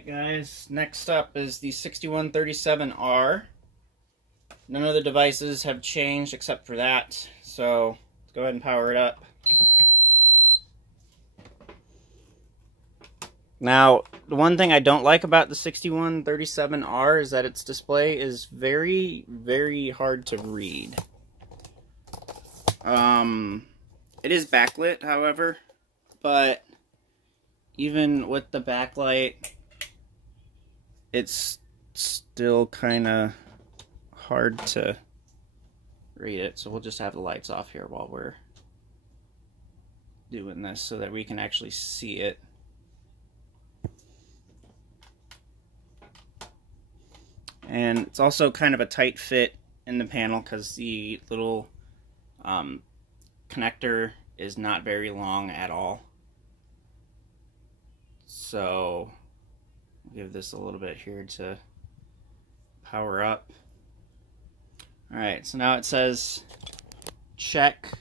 Alright guys, next up is the 6137R. None of the devices have changed except for that, so let's go ahead and power it up. Now, the one thing I don't like about the 6137R is that its display is very, very hard to read. It is backlit, however, but even with the backlight, it's still kind of hard to read it. So we'll just have the lights off here while we're doing this so that we can actually see it. And it's also kind of a tight fit in the panel because the little connector is not very long at all. So I'll give this a little bit here to power up. Alright, so now it says check.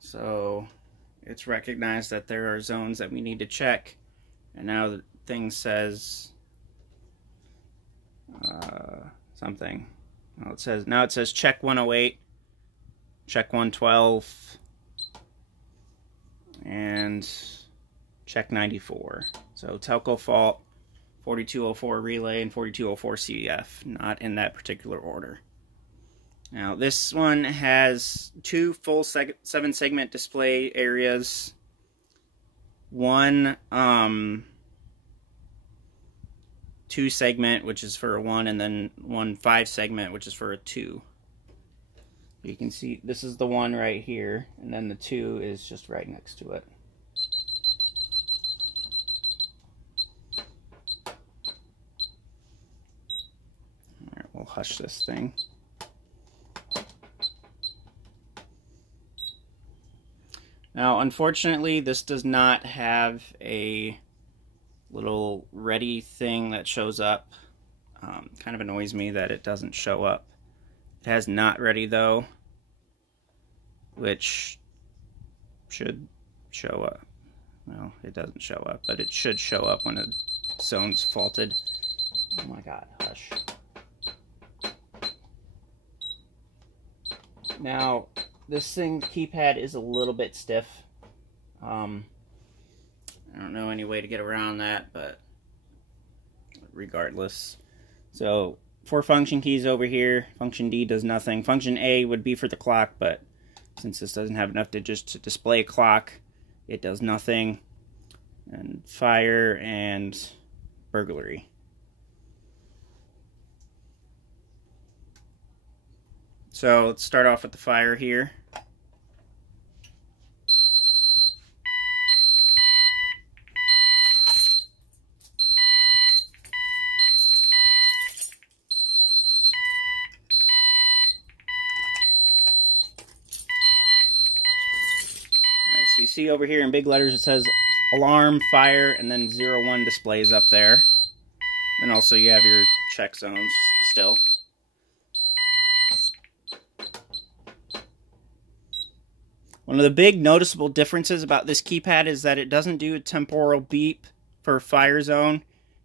So it's recognized that there are zones that we need to check. And now the thing says something. Well, now it says check 108, check 112, and check 94. So telco fault, 4204 relay, and 4204 CEF, not in that particular order. Now this one has two full 7-segment display areas, one 2-segment, which is for a 1, and then one 5-segment, which is for a 2. You can see this is the 1 right here, and then the 2 is just right next to it. Alright, we'll hush this thing. Now, unfortunately, this does not have a little ready thing that shows up. Kind of annoys me that it doesn't show up. It has not ready though, which should show up. Well, it doesn't show up, but it should show up when a zone's faulted. Oh my god, hush. Now, this thing's keypad is a little bit stiff. I don't know any way to get around that, but regardless. So, 4 function keys over here. Function D does nothing. Function A would be for the clock, but since this doesn't have enough digits to display a clock, it does nothing. And fire and burglary. So, let's start off with the fire here. So you see over here in big letters it says alarm, fire, and then 01 displays up there. And also you have your check zones still. One of the big noticeable differences about this keypad is that it doesn't do a temporal beep for fire zone.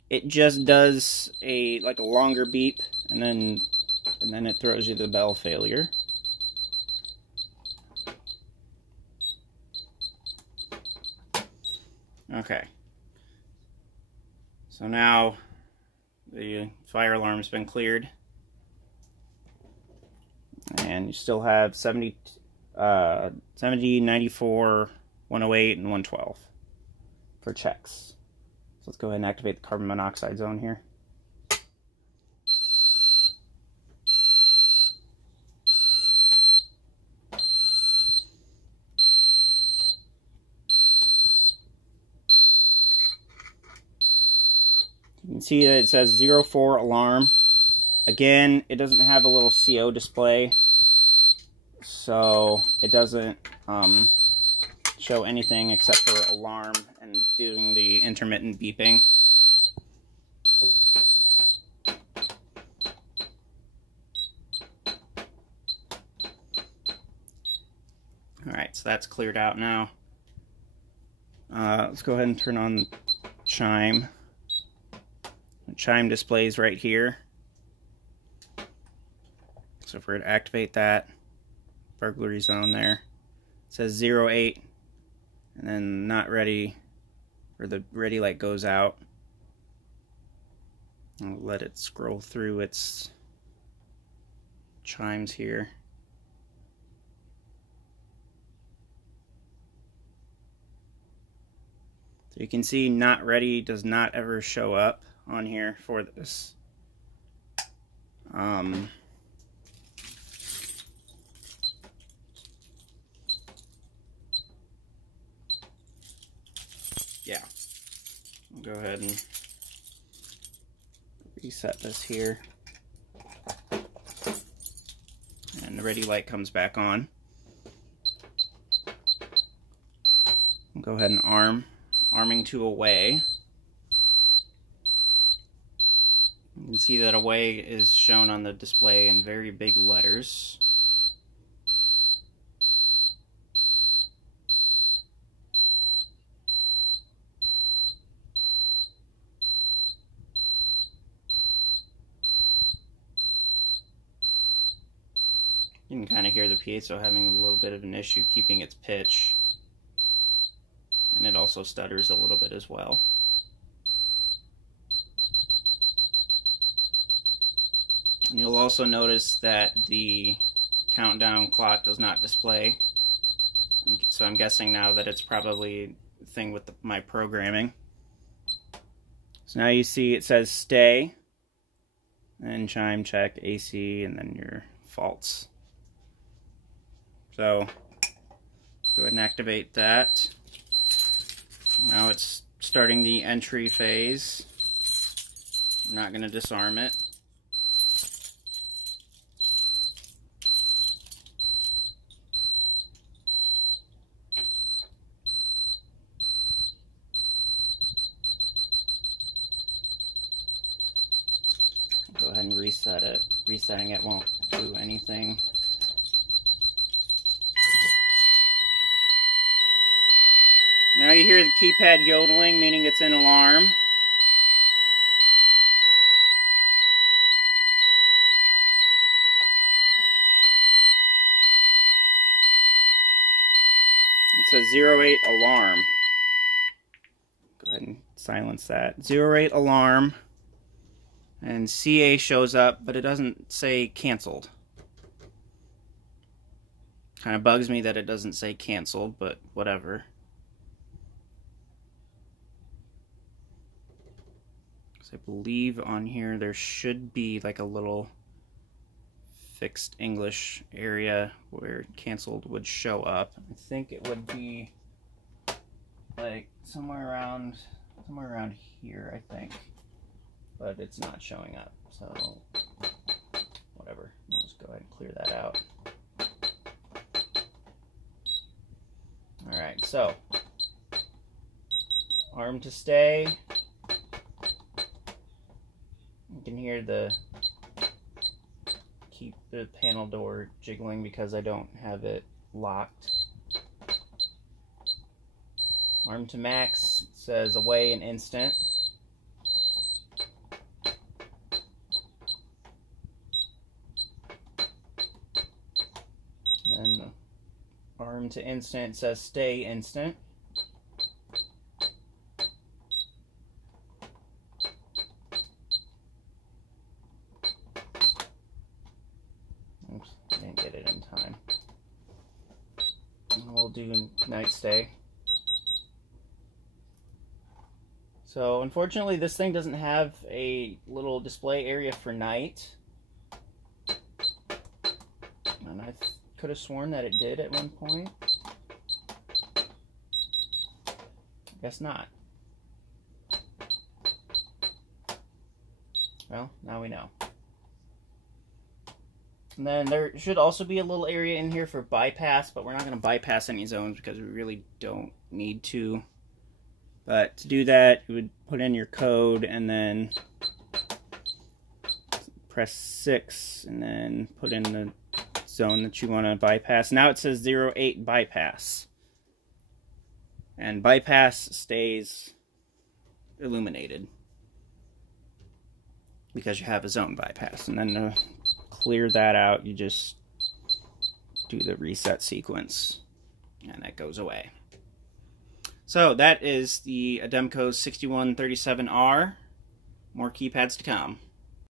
It just does a longer beep, and then it throws you the bell failure. Okay, so now the fire alarm's been cleared, and you still have 70, 94, 108, and 112 for checks. So let's go ahead and activate the carbon monoxide zone here. You can see that it says 04 alarm. Again, it doesn't have a little CO display, so it doesn't show anything except for alarm and doing the intermittent beeping. Alright, so that's cleared out now. Let's go ahead and turn on chime. The chime displays right here. So if we're to activate that burglary zone there, it says 08, and then not ready, or the ready light goes out. I'll let it scroll through its chimes here. So you can see not ready does not ever show up on here for this. Yeah, I'll go ahead and reset this here. And the ready light comes back on. I'll go ahead and arming to away. You can see that away is shown on the display in very big letters. You can kind of hear the piezo having a little bit of an issue keeping its pitch. And it also stutters a little bit as well. And you'll also notice that the countdown clock does not display. So I'm guessing now that it's probably a thing with my programming. So now you see it says stay, and chime, check, AC, and then your faults. So let's go ahead and activate that. Now it's starting the entry phase. We're not going to disarm it. Go ahead and reset it. Resetting it won't do anything. Now you hear the keypad yodeling, meaning it's in alarm. It says 08 alarm. Go ahead and silence that. 08 alarm. And CA shows up, but it doesn't say canceled. Kind of bugs me that it doesn't say canceled, but whatever. I believe on here there should be like a little fixed English area where canceled would show up. I think it would be like somewhere around here, I think, but it's not showing up, so whatever, we'll just go ahead and clear that out. Alright, so arm to stay. You can hear the panel door jiggling because I don't have it locked. Arm to max says away an instant. Then arm to instant says stay instant. Oops, I didn't get it in time. And we'll do night stay. So unfortunately this thing doesn't have a little display area for night. And I could have sworn that it did at one point. Guess not. Well, now we know. And then there should also be a little area in here for bypass, but we're not going to bypass any zones because we really don't need to. But to do that, you would put in your code and then press 6 and then put in the zone that you want to bypass. Now it says 08 bypass. And bypass stays illuminated because you have a zone bypass. And then to clear that out, you just do the reset sequence, and that goes away. So that is the Ademco 6137R. More keypads to come.